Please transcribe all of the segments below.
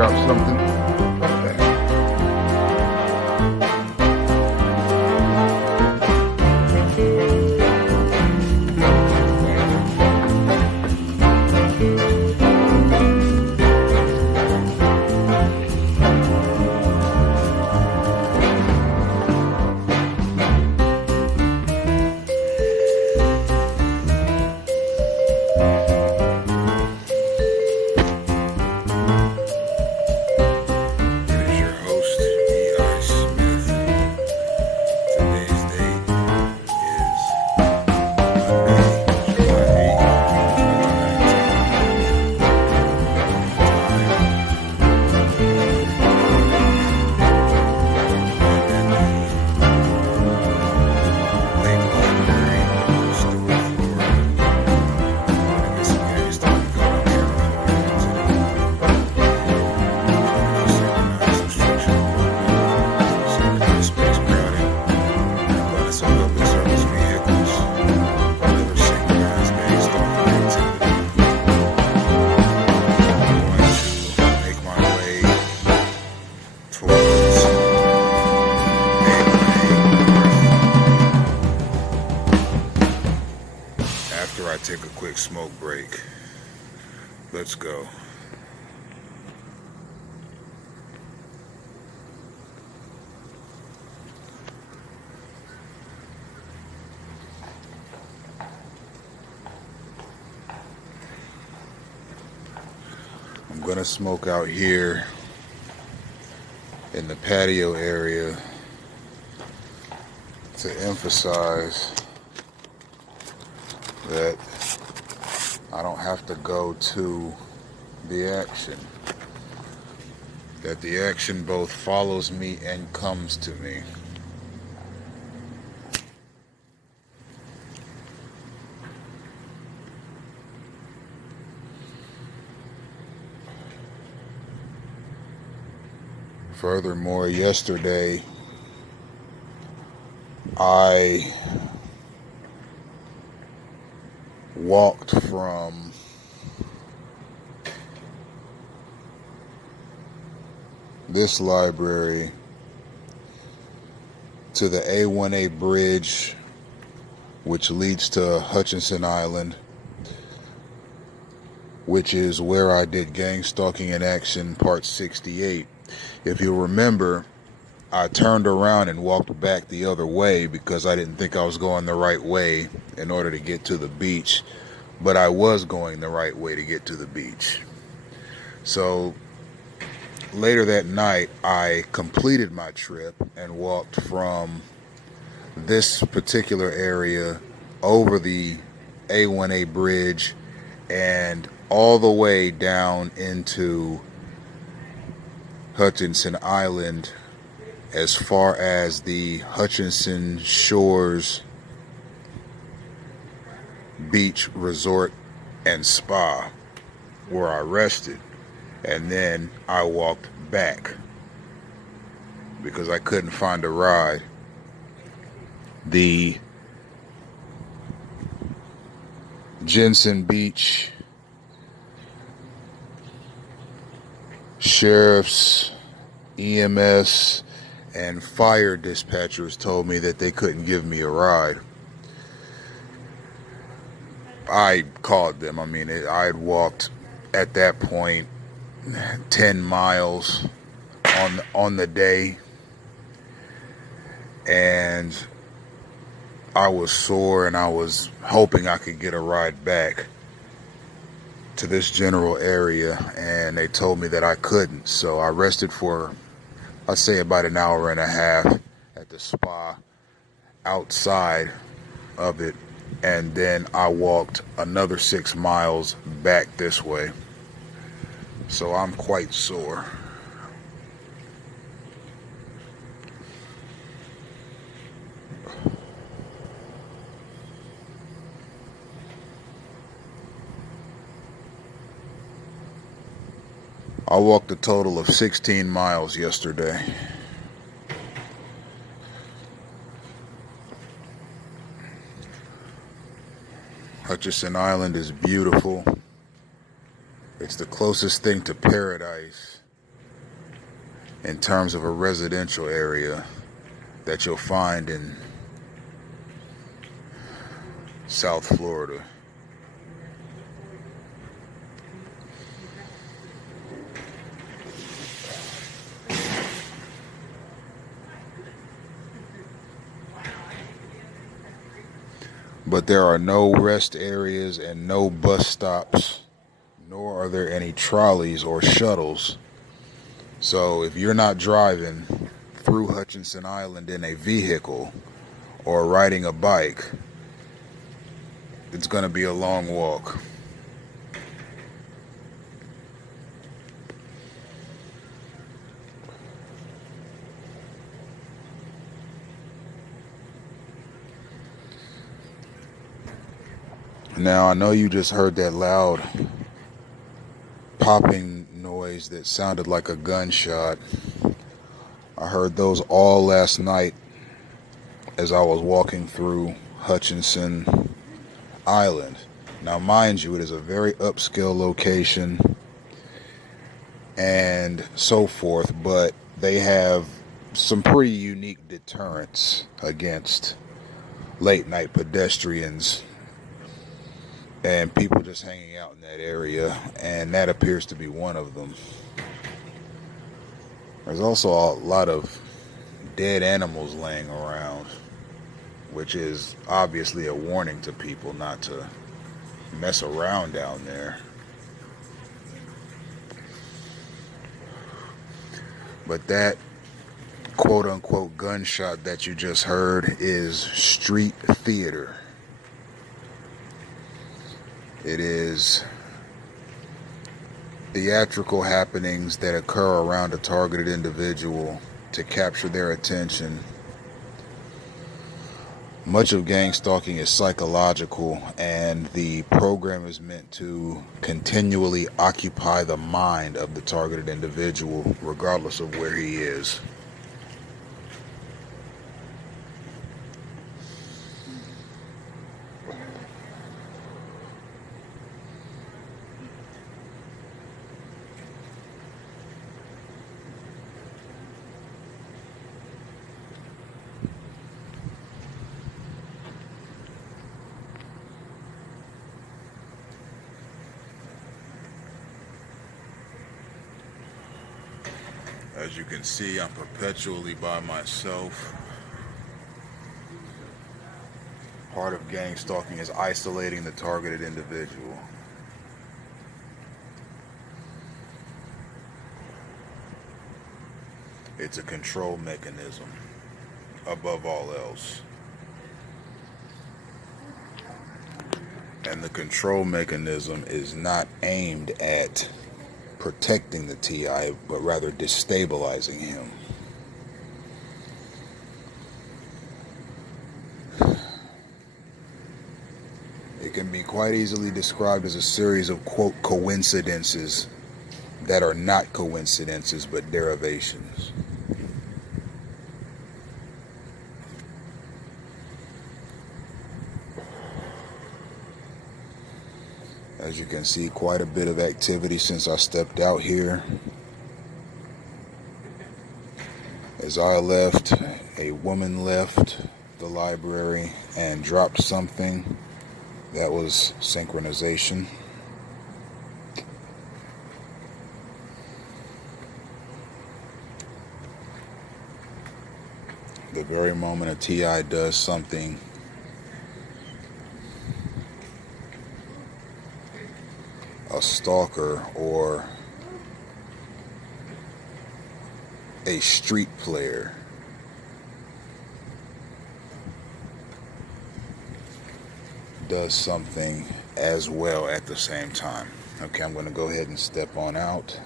drop something. Take a quick smoke break. Let's go. I'm gonna smoke out here in the patio area to emphasize that I don't have to go to the action. That the action both follows me and comes to me. Furthermore, yesterday I walked from this library to the A1A bridge, which leads to Hutchinson Island, which is where I did Gang-stalking in action part 68. If you remember, I turned around and walked back the other way because I didn't think I was going the right way in order to get to the beach, but I was going the right way to get to the beach. So later that night, I completed my trip and walked from this particular area over the A1A bridge and all the way down into Hutchinson Island, as far as the Hutchinson Shores Beach Resort and Spa, where I rested. And then I walked back because I couldn't find a ride. The Jensen Beach sheriffs, EMS, and fire dispatchers told me that they couldn't give me a ride. I called them. I mean, I had walked at that point 10 miles on the day, and I was sore, and I was hoping I could get a ride back to this general area, and they told me that I couldn't. So I rested for, I'd say, about an hour and a half at the spa outside of it, and then I walked another 6 miles back this way. So I'm quite sore. I walked a total of 16 miles yesterday. Hutchinson Island is beautiful. It's the closest thing to paradise in terms of a residential area that you'll find in South Florida. But there are no rest areas and no bus stops, nor are there any trolleys or shuttles. So if you're not driving through Hutchinson Island in a vehicle or riding a bike, it's going to be a long walk. Now, I know you just heard that loud popping noise that sounded like a gunshot. I heard those all last night as I was walking through Hutchinson Island. Now, mind you, it is a very upscale location and so forth, but they have some pretty unique deterrents against late night pedestrians and people just hanging out in that area, and that appears to be one of them. There's also a lot of dead animals laying around, which is obviously a warning to people not to mess around down there. But that quote-unquote gunshot that you just heard is street theater. It is theatrical happenings that occur around a targeted individual to capture their attention. Much of gang stalking is psychological, and the program is meant to continually occupy the mind of the targeted individual, regardless of where he is. As you can see, I'm perpetually by myself. Part of gang stalking is isolating the targeted individual. It's a control mechanism, above all else. And the control mechanism is not aimed at protecting the TI, but rather destabilizing him. It can be quite easily described as a series of, quote, coincidences that are not coincidences, but derivations. As you can see, quite a bit of activity since I stepped out here. As I left, a woman left the library and dropped something. That was synchronization. The very moment a TI does something a stalker or a street player does something as well at the same time. Okay, I'm going to go ahead and step on out.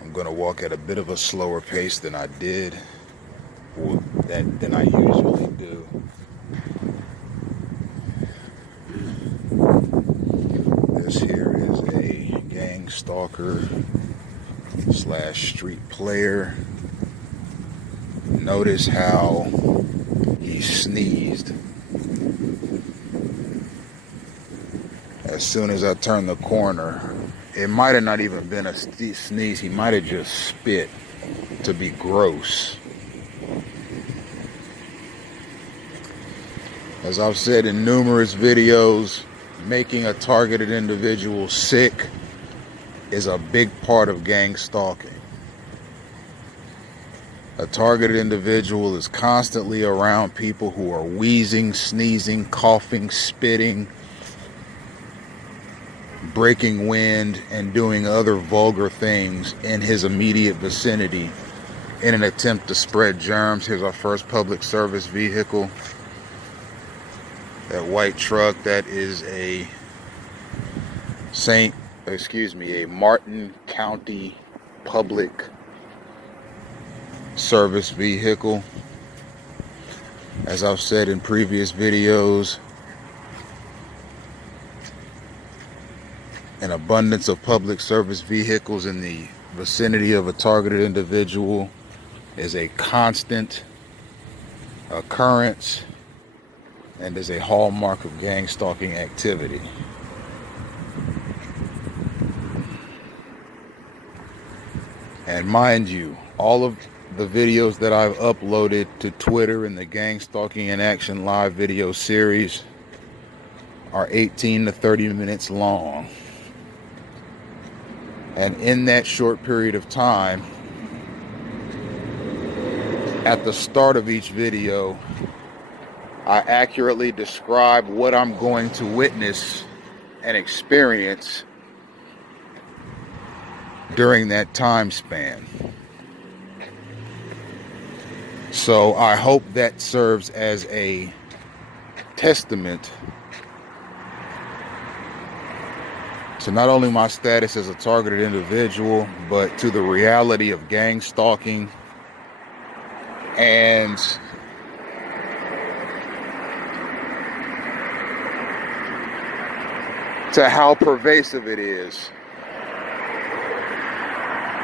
I'm going to walk at a bit of a slower pace than I did, or than I usually do. This here is a gang stalker / street player. Notice how he sneezed as soon as I turned the corner It might have not even been a sneeze. He might have just spit to be gross. As I've said in numerous videos, making a targeted individual sick is a big part of gang stalking. A targeted individual is constantly around people who are wheezing, sneezing, coughing, spitting, breaking wind, and doing other vulgar things in his immediate vicinity in an attempt to spread germs. Here's our first public service vehicle. That white truck, that is a Martin County public service vehicle. As I've said in previous videos, an abundance of public service vehicles in the vicinity of a targeted individual is a constant occurrence and is a hallmark of gang stalking activity. And mind you, all of the videos that I've uploaded to Twitter in the Gang-stalking in Action live video series are 18 to 30 minutes long. And in that short period of time, at the start of each video, I accurately describe what I'm going to witness and experience during that time span. So I hope that serves as a testament to not only my status as a targeted individual, but to the reality of gang stalking and to how pervasive it is.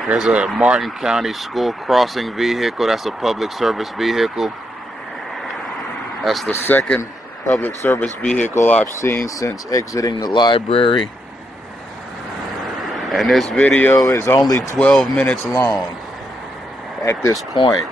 There's a Martin County school crossing vehicle. That's a public service vehicle. That's the second public service vehicle I've seen since exiting the library. And this video is only 12 minutes long at this point.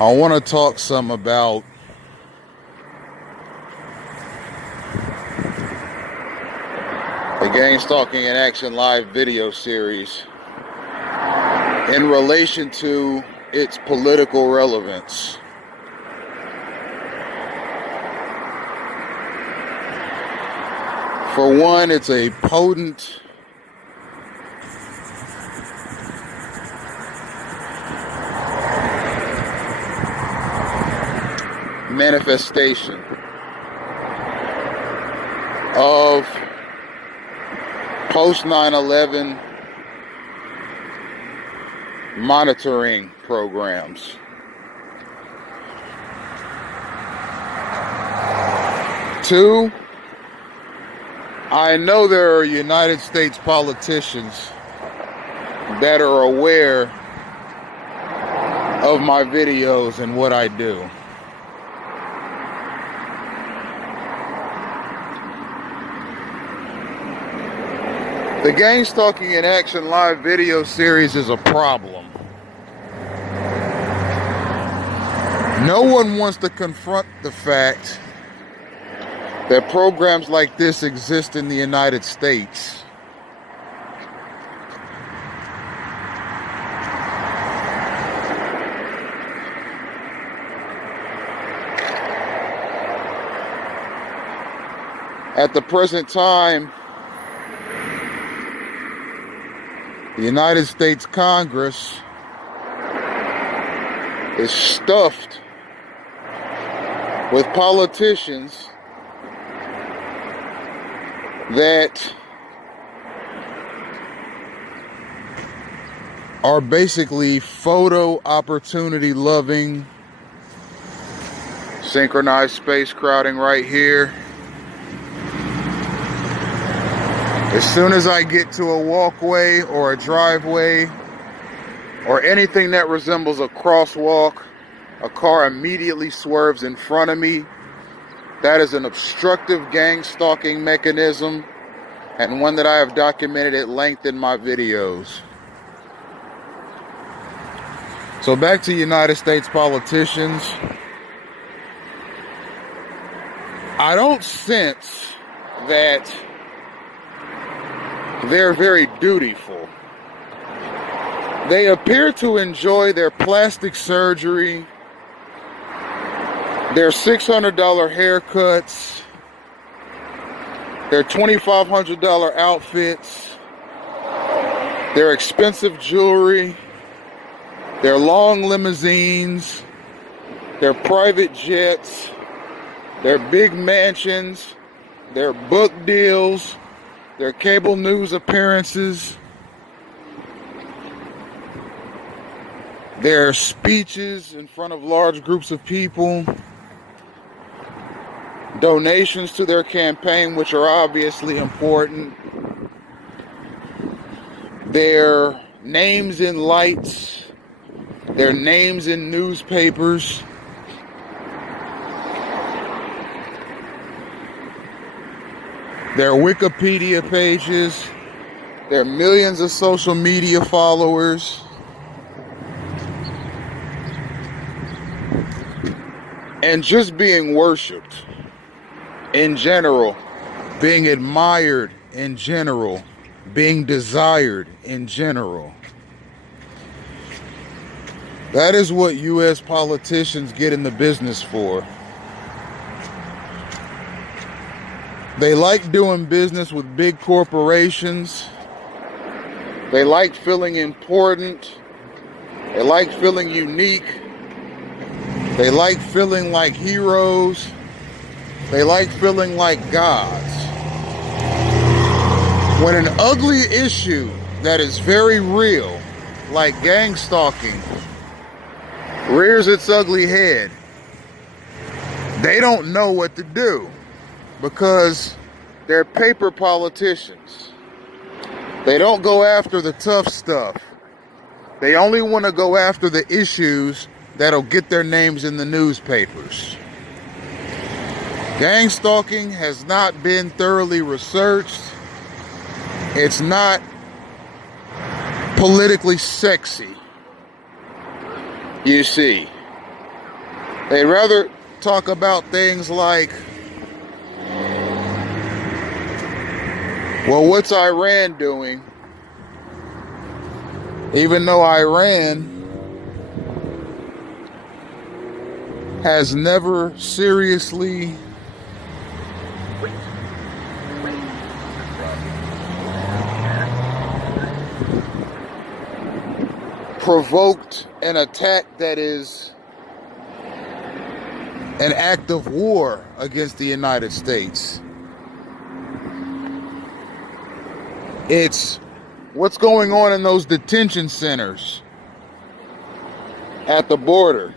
I want to talk some about the Gang-stalking in Action live video series in relation to its political relevance. For one, it's a potent manifestation of post 9/11 monitoring programs. Two, I know there are United States politicians that are aware of my videos and what I do. The Gang-stalking in Action live video series is a problem. No one wants to confront the fact that programs like this exist in the United States. At the present time, the United States Congress is stuffed with politicians that are basically photo opportunity loving, synchronized space crowding right here. As soon as I get to a walkway or a driveway or anything that resembles a crosswalk, a car immediately swerves in front of me. That is an obstructive gang stalking mechanism, and one that I have documented at length in my videos. So back to United States politicians. I don't sense that they're very dutiful. They appear to enjoy their plastic surgery, their $600 haircuts, their $2,500 outfits, their expensive jewelry, their long limousines, their private jets, their big mansions, their book deals, their cable news appearances, their speeches in front of large groups of people, donations to their campaign, which are obviously important, their names in lights, their names in newspapers, their Wikipedia pages, their millions of social media followers, and just being worshipped in general, being admired in general, being desired in general. That is what U.S. politicians get in the business for. They like doing business with big corporations. They like feeling important. They like feeling unique. They like feeling like heroes. They like feeling like gods. When an ugly issue that is very real, like gang stalking, rears its ugly head, they don't know what to do because they're paper politicians. They don't go after the tough stuff. They only want to go after the issues that'll get their names in the newspapers. Gang stalking has not been thoroughly researched. It's not politically sexy. You see, they'd rather talk about things like, well, what's Iran doing? Even though Iran has never seriously provoked an attack that is an act of war against the United States. It's what's going on in those detention centers at the border.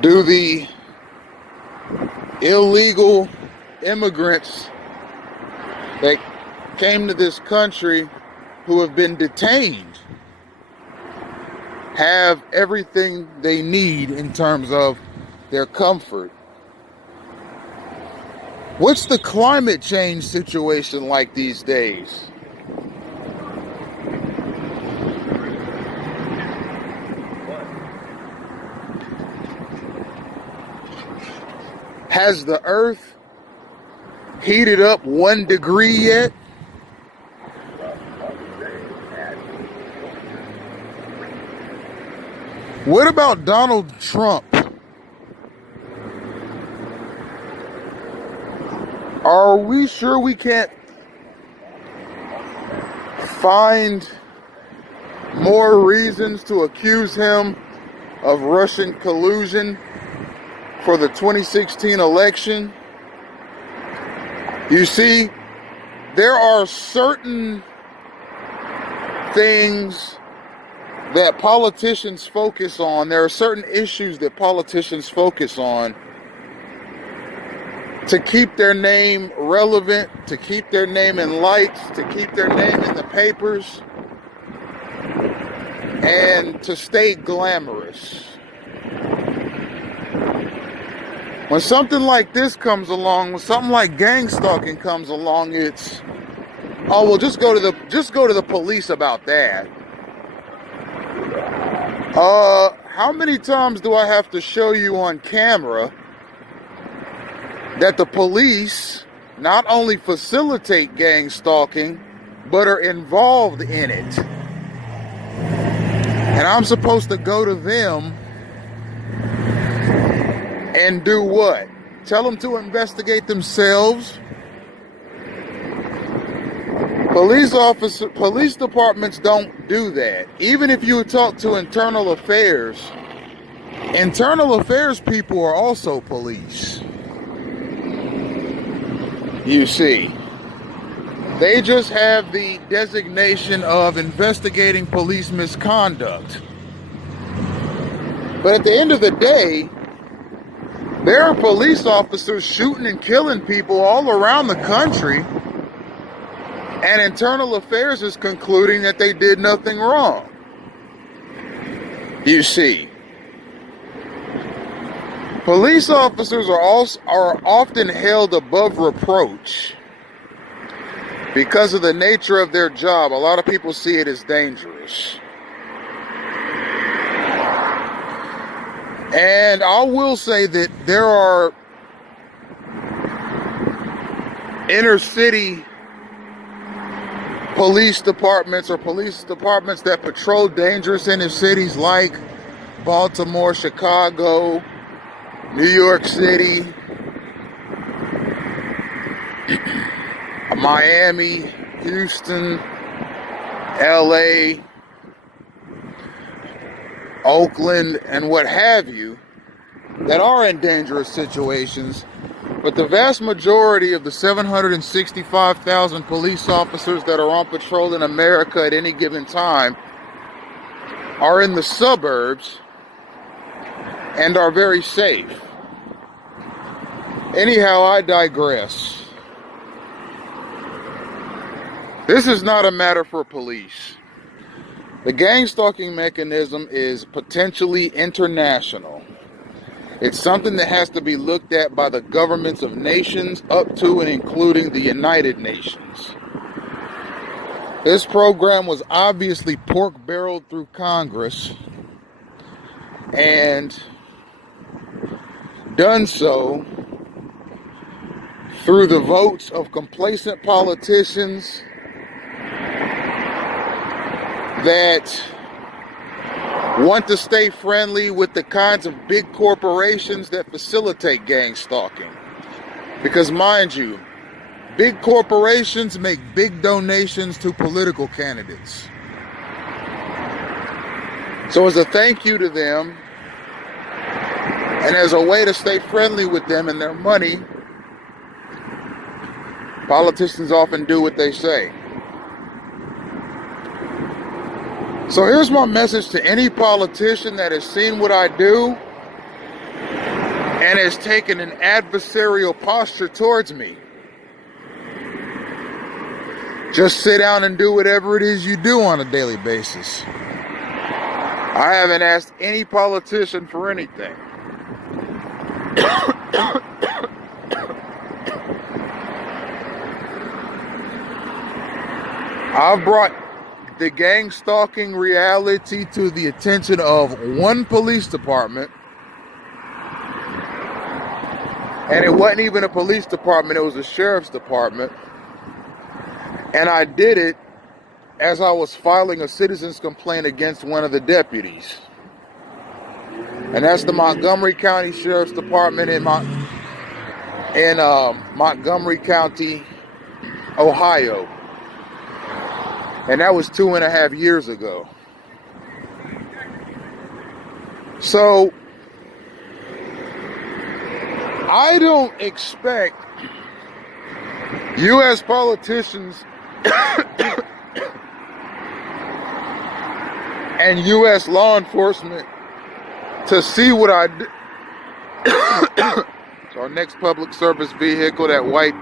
Do the illegal immigrants that came to this country who have been detained have everything they need in terms of their comfort? What's the climate change situation like these days? Has the earth heated up 1 degree yet? What about Donald Trump Are we sure we can't find more reasons to accuse him of Russian collusion for the 2016 election? You see, there are certain things that politicians focus on. There are certain issues that politicians focus on to keep their name relevant, to keep their name in lights, to keep their name in the papers, and to stay glamorous. When something like this comes along, when something like gang-stalking comes along, it's, oh well, just go to the police about that. How many times do I have to show you on camera that the police not only facilitate gang-stalking, but are involved in it? And I'm supposed to go to them and do what? Tell them to investigate themselves? Police departments don't do that. Even if you talk to internal affairs people are also police. You see, they just have the designation of investigating police misconduct. But at the end of the day, there are police officers shooting and killing people all around the country, and internal affairs is concluding that they did nothing wrong. You see, police officers are often held above reproach because of the nature of their job. A lot of people see it as dangerous. And I will say that there are inner city police departments or police departments that patrol dangerous inner cities like Baltimore, Chicago, New York City, Miami, Houston, LA, Oakland, and what have you, that are in dangerous situations. But the vast majority of the 765,000 police officers that are on patrol in America at any given time are in the suburbs and are very safe. Anyhow, I digress. This is not a matter for police. The gang-stalking mechanism is potentially international. It's something that has to be looked at by the governments of nations up to and including the United Nations. This program was obviously pork-barreled through Congress and done so through the votes of complacent politicians that want to stay friendly with the kinds of big corporations that facilitate gang stalking. Because mind you, big corporations make big donations to political candidates. So as a thank you to them, and as a way to stay friendly with them and their money, politicians often do what they say. So here's my message to any politician that has seen what I do and has taken an adversarial posture towards me. Just sit down and do whatever it is you do on a daily basis. I haven't asked any politician for anything. I've brought the gang stalking reality to the attention of one police department, and it wasn't even a police department, it was a sheriff's department, and I did it as I was filing a citizen's complaint against one of the deputies, and that's the Montgomery County Sheriff's Department in in Montgomery County, Ohio. And that was 2.5 years ago. So I don't expect U.S. politicians and U.S. law enforcement to see what I do. So our next public service vehicle, that white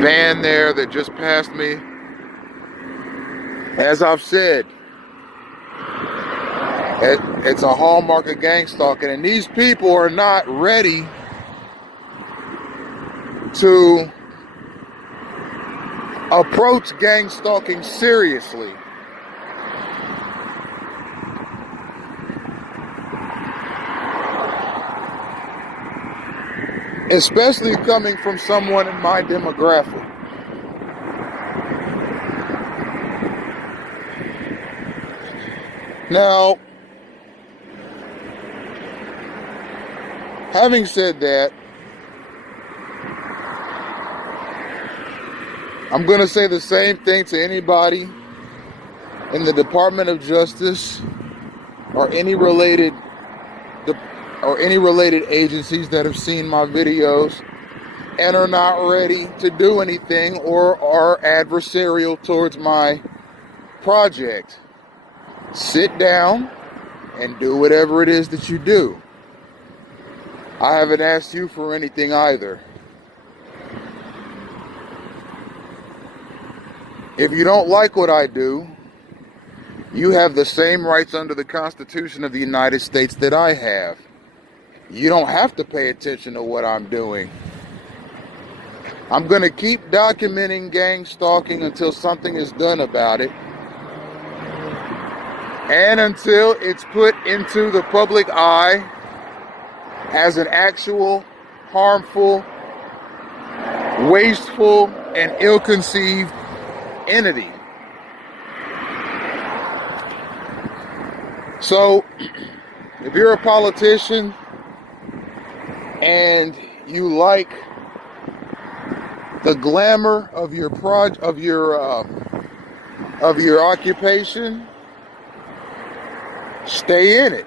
van there that just passed me. As I've said, it's a hallmark of gang stalking, and these people are not ready to approach gang stalking seriously. Especially coming from someone in my demographic. Now, having said that, I'm going to say the same thing to anybody in the Department of Justice or any related agencies that have seen my videos and are not ready to do anything or are adversarial towards my project. Sit down and do whatever it is that you do. I haven't asked you for anything either. If you don't like what I do, you have the same rights under the Constitution of the United States that I have. You don't have to pay attention to what I'm doing. I'm going to keep documenting gang stalking until something is done about it. And until it's put into the public eye as an actual, harmful, wasteful, and ill-conceived entity. So, if you're a politician and you like the glamour of your occupation, stay in it.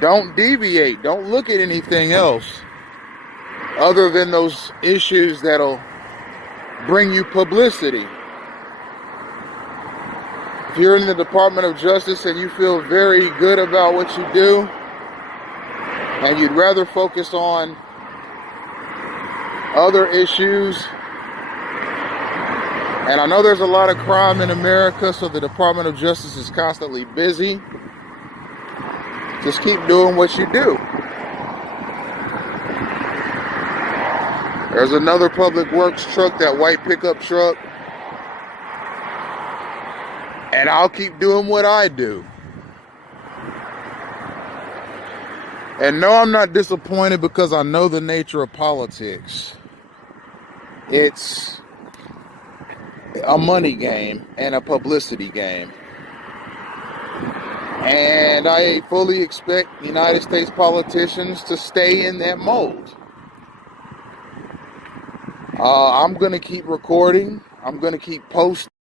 Don't deviate. Don't look at anything else other than those issues that'll bring you publicity. If you're in the Department of Justice and you feel very good about what you do, and you'd rather focus on other issues, and I know there's a lot of crime in America, so the Department of Justice is constantly busy. Just keep doing what you do. There's another public works truck, that white pickup truck. And I'll keep doing what I do. And no, I'm not disappointed because I know the nature of politics. It's a money game and a publicity game. And I fully expect United States politicians to stay in that mold. I'm going to keep recording. I'm going to keep posting.